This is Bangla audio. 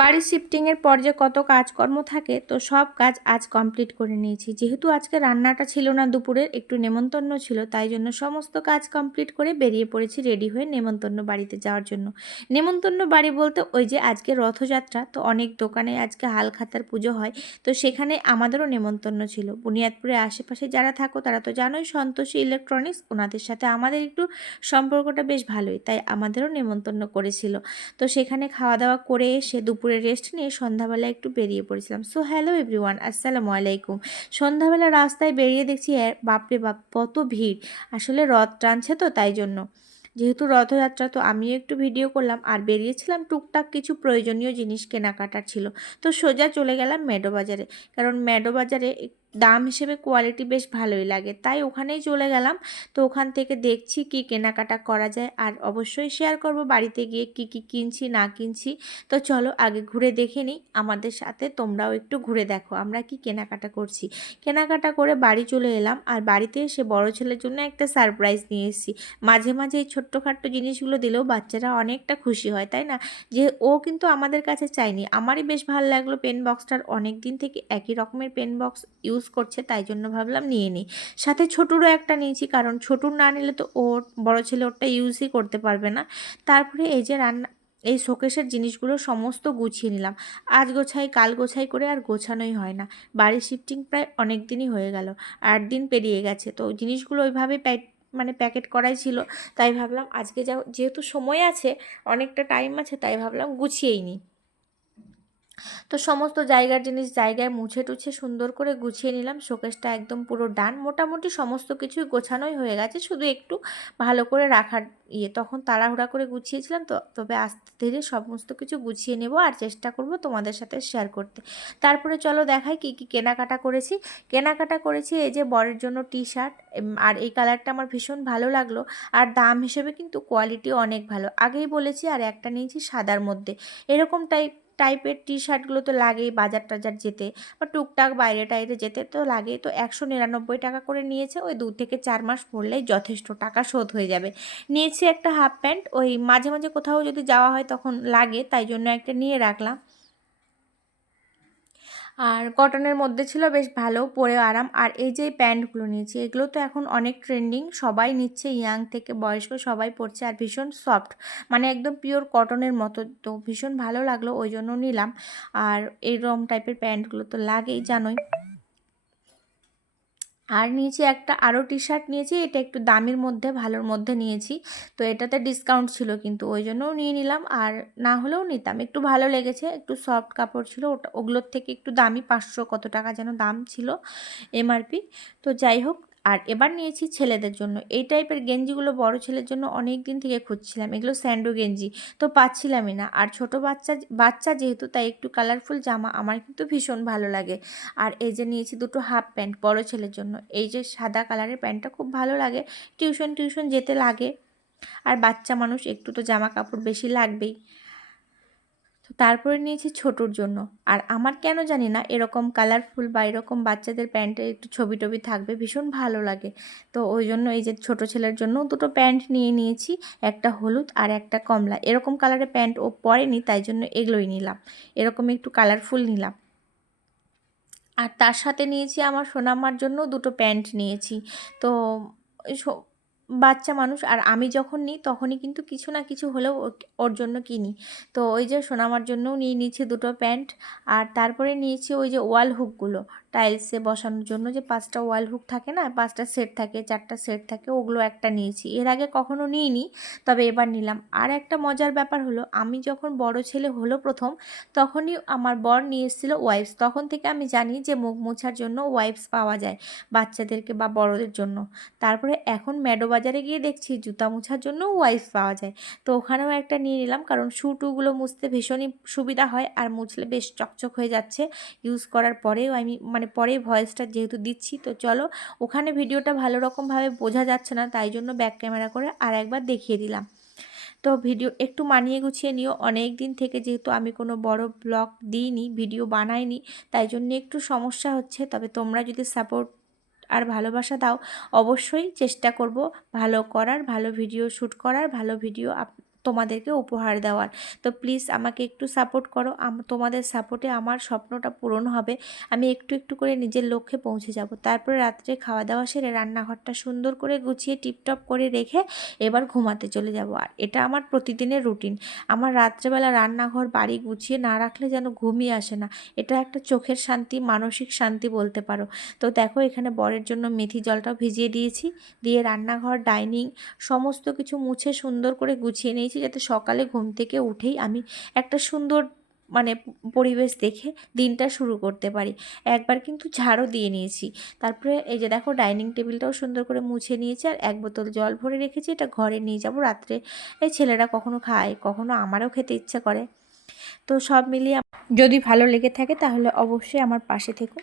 বাড়ি শিফটিংয়ের পর যে কত কাজকর্ম থাকে তো সব কাজ আজ কমপ্লিট করে নিয়েছি। যেহেতু আজকে রান্নাটা ছিল না, দুপুরের একটু নেমন্তন্ন ছিল, তাই জন্য সমস্ত কাজ কমপ্লিট করে বেরিয়ে পড়েছি রেডি হয়ে নেমন্তন্ন বাড়িতে যাওয়ার জন্য। নেমন্তন্ন বাড়ি বলতে ওই যে আজকে রথযাত্রা, তো অনেক দোকানে আজকে হালখাতার পুজো হয়, তো সেখানে আমাদেরও নেমন্তন্ন ছিল। বুনিয়াদপুরে আশেপাশে যারা থাকো তারা তো জানোই, সন্তোষী ইলেকট্রনিক্স, ওনাদের সাথে আমাদের একটু সম্পর্কটা বেশ ভালোই, তাই আমাদেরও নেমন্তন্ন করেছিল। তো সেখানে খাওয়া দাওয়া করে এসে দুপুরে রেস্ট নিয়ে সন্ধ্যাবেলা একটু বেরিয়ে পড়েছিলাম। সো হ্যালো এভরিওয়ান, আসসালামু আলাইকুম। সন্ধ্যাবেলা রাস্তায় বেরিয়ে দেখছি বাপরে বাপ কত ভিড়। আসলে রথ টানছে তো তাই জন্য, যেহেতু রথযাত্রা, তো আমিও একটু ভিডিও করলাম আর বেরিয়েছিলাম টুকটাক কিছু প্রয়োজনীয় জিনিস কেনাকাটার ছিল। তো সোজা চলে গেলাম মেডো বাজারে, কারণ মেডো বাজারে দাম হিসেবে কোয়ালিটি বেশ ভালোই লাগে, তাই ওখানেই চলে গেলাম। তো ওখান থেকে দেখছি কি কেনাকাটা করা যায়, আর অবশ্যই শেয়ার করব বাড়িতে গিয়ে কি কি কিনছি না কিনছি। তো চলো আগে ঘুরে দেখে নিই, আমাদের সাথে তোমরাও একটু ঘুরে দেখো আমরা কি কেনাকাটা করছি। কেনাকাটা করে বাড়ি চলে এলাম, আর বাড়িতে এসে বড় ছেলের জন্য একটা সারপ্রাইজ নিয়ে এসেছি। মাঝে মাঝে এই ছোট্টখাট্ট জিনিসগুলো দিলেও বাচ্চারা অনেকটা খুশি হয়, তাই না? যে ও কিন্তু আমাদের কাছে চাইনি, আমারই বেশ ভালো লাগলো পেন বক্সটার, অনেক দিন থেকে একই রকমের পেন বক্স ইউজ করছে, তাই জন্য ভাবলাম নিয়ে নিই। সাথে ছোটুরও একটা নিয়েছি, কারণ ছোটুর না নিলে তো ওর বড় ছেলে ওরটা ইউজই করতে পারবে না। তারপরে এই যে এই শোকেসের জিনিসগুলো সমস্ত গুছিয়ে নিলাম। আজ গোছাই কাল গোছাই করে আর গোছানোই হয় না। বাড়ি শিফটিং প্রায় অনেক দিনই হয়ে গেল, 8 দিন পেরিয়ে গেছে, তো জিনিসগুলো ওইভাবে প্যাকেট করাই ছিল। তাই ভাবলাম আজকে যেহেতু সময় আছে, অনেকটা টাইম আছে, তাই ভাবলাম গুছিয়েই নিই। তো সমস্ত জায়গার জিনিস জায়গায় মুছে টুছে সুন্দর করে গুছিয়ে নিলাম। শোকেসটা একদম পুরো ডান, মোটামুটি সমস্ত কিছুই গোছানোই হয়ে গেছে, শুধু একটু ভালো করে রাখার তখন তাড়াহুড়া করে গুছিয়েছিলাম, তো তবে আস্তে ধীরে সমস্ত কিছু গুছিয়ে নেব আর চেষ্টা করব তোমাদের সাথে শেয়ার করতে। তারপরে চলো দেখাই কি কি কেনাকাটা করেছি। কেনাকাটা করেছি এই যে বরের জন্য টি শার্ট, আর এই কালারটা আমার ভীষণ ভালো লাগলো, আর দাম হিসেবে কিন্তু কোয়ালিটিও অনেক ভালো, আগেই বলেছি। আর একটা নিয়েছি সাদার মধ্যে, এরকম টাইপের টি শার্টগুলো তো লাগেই বাজার টাজার যেতে, বা টুকটাক বাইরে টাইরে যেতে তো লাগে। তো 199 টাকা করে নিয়েছে, ওই 2 থেকে 4 মাস পরলেই যথেষ্ট, টাকা শোধ হয়ে যাবে। নিয়েছি একটা হাফ প্যান্ট, ওই মাঝে মাঝে কোথাও যদি যাওয়া হয় তখন লাগে, তাই জন্য একটা নিয়ে রাখলাম। আর কটনের মধ্যে ছিল, বেশ ভালো, পরে আরাম। আর এই যে প্যান্টগুলো নিয়েছি, এগুলো তো এখন অনেক ট্রেন্ডিং, সবাই নিচ্ছে, ইয়াং থেকে বয়স্ক সবাই পরছে, আর ভীষণ সফট, মানে একদম পিওর কটনের মতো, তো ভীষণ ভালো লাগলো, ওই জন্য নিলাম। আর এইরকম টাইপের প্যান্টগুলো তো লাগেই, জানোই। আর নিয়েছি একটা আরও টি শার্ট নিয়েছি, এটা একটু দামির মধ্যে ভালোর মধ্যে নিয়েছি, তো এটাতে ডিসকাউন্ট ছিল কিন্তু ওই জন্যও নিয়ে নিলাম, আর না হলেও নিতাম, একটু ভালো লেগেছে, একটু সফট কাপড় ছিল, ওগুলোর থেকে একটু দামি, 500 কত টাকা যেন দাম ছিল এমআরপি। তো যাই হোক, আর এবার নিয়েছি ছেলেদের জন্য এই টাইপের গেঞ্জিগুলো, বড় ছেলের জন্য অনেক দিন থেকে খুঁজছিলাম, এগুলো স্যান্ডো গেঞ্জি, তো পাচ্ছিলামই না। আর ছোট বাচ্চা যেহেতু, তাই একটু কালারফুল জামা আমার কিন্তু ভীষণ ভালো লাগে। আর এই যে নিয়েছি দুটো হাফ প্যান্ট বড় ছেলের জন্য, এই যে সাদা কালারের প্যান্টটা খুব ভালো লাগে, টিউশন যেতে লাগে, আর বাচ্চা মানুষ একটু তো জামা কাপড় বেশি লাগবেই। তো তারপরে নিয়েছি ছোটোর জন্য, আর আমার কেন জানি না এরকম কালারফুল বা এরকম বাচ্চাদের প্যান্টে একটু ছবি টবি থাকবে ভীষণ ভালো লাগে, তো ওই জন্য এই যে ছোটো ছেলের জন্য দুটো প্যান্ট নিয়ে নিয়েছি, একটা হলুদ আর একটা কমলা, এরকম কালারের প্যান্ট ও পরেনি, তাই জন্য এগুলোই নিলাম, এরকম একটু কালারফুল নিলাম। আর তার সাথে নিয়েছি আমার সোনাম্মার জন্য দুটো প্যান্ট নিয়েছি। তো ওই বাচ্চা মানুষ, আর আমি যখন নিই তখনই কিন্তু কিছু না কিছু হলেও ওর জন্য কিনি। তো ওই যে সোনামার জন্যও নিয়ে নিয়েছি দুটো প্যান্ট। আর তারপরে নিয়েছি ওই যে ওয়াল হুকগুলো, টাইলসে বসানোর জন্য যে 5টা ওয়াল হুক থাকে না, 5টা সেট থাকে, 4টা সেট থাকে, ওগুলো একটা নিয়েছি, এর আগে কখনো নিইনি, তবে এবার নিলাম। আর একটা মজার ব্যাপার হলো, আমি যখন বড় ছেলে হলো প্রথম, তখনই আমার বর নিয়ে এসেছিলো ওয়াইপস, তখন থেকে আমি জানি যে মুখ মোছার জন্য ওয়াইপস পাওয়া যায় বাচ্চাদেরকে বা বড়দের জন্য। তারপরে এখন মেডো বাজারে গিয়ে দেখছি জুতা মোছার জন্য ওয়াইপস পাওয়া যায়, তো ওখানেও একটা নিয়ে নিলাম, কারণ শু টুগুলো মুছতে ভীষণই সুবিধা হয়, আর মুছলে বেশ চকচক হয়ে যাচ্ছে ইউজ করার পরেও, আমি মানে পরেই ভয়েসটা যেহেতু দিচ্ছি। তো চলো, ওখানে ভিডিওটা ভালো রকমভাবে বোঝা যাচ্ছে না, তাই জন্য ব্যাক ক্যামেরা করে আর একবার দেখিয়ে দিলাম। তো ভিডিও একটু মানিয়ে গুছিয়ে নিও, অনেক দিন থেকে যেহেতু আমি কোনো বড় ব্লগ দিইনি, ভিডিও বানাইনি, তাই জন্য একটু সমস্যা হচ্ছে, তবে তোমরা যদি সাপোর্ট আর ভালোবাসা দাও, অবশ্যই চেষ্টা করব ভালো করার, ভালো ভিডিও শ্যুট করার, ভালো ভিডিও তোমাদেরকে উপহার দেওয়ার। তো প্লিজ আমাকে একটু সাপোর্ট করো, তোমাদের সাপোর্টে আমার স্বপ্নটা পূরণ হবে। আমি একটু একটু করে নিজের লক্ষ্যে পৌঁছে যাব। তারপরে রাত্রে খাওয়া দাওয়া সেরে রান্নাঘরটা সুন্দর করে গুছিয়ে টিপটপ করে রেখে এবার ঘুমাতে চলে যাব। আর এটা আমার প্রতিদিনের রুটিন। আমার রাত্রেবেলা রান্নাঘর বাড়ি গুছিয়ে না রাখলে যেন ঘুমই আসে না। এটা একটা চোখের শান্তি, মানসিক শান্তি বলতে পারো। তো দেখো এখানে বরের জন্য মেথি জলটাও ভিজিয়ে দিয়েছি, দিয়ে রান্নাঘর ডাইনিং সমস্ত কিছু মুছে সুন্দর করে গুছিয়ে নিয়েছি, যাতে সকালে ঘুম থেকে উঠেই আমি একটা সুন্দর মানে পরিবেশ দেখে দিনটা শুরু করতে পারি। একবার কিন্তু ঝাড়ও দিয়ে নিয়েছি। তারপরে এই যে দেখো ডাইনিং টেবিলটাও সুন্দর করে মুছে নিয়েছি, আর এক বোতল জল ভরে রেখেছি, এটা ঘরে নিয়ে যাব রাত্রে। এই ছেলেরা কখনো খায়, কখনো আমারও খেতে ইচ্ছা করে। তো সব মিলিয়ে যদি ভালো লেগে থাকে তাহলে অবশ্যই আমার পাশে থেকো।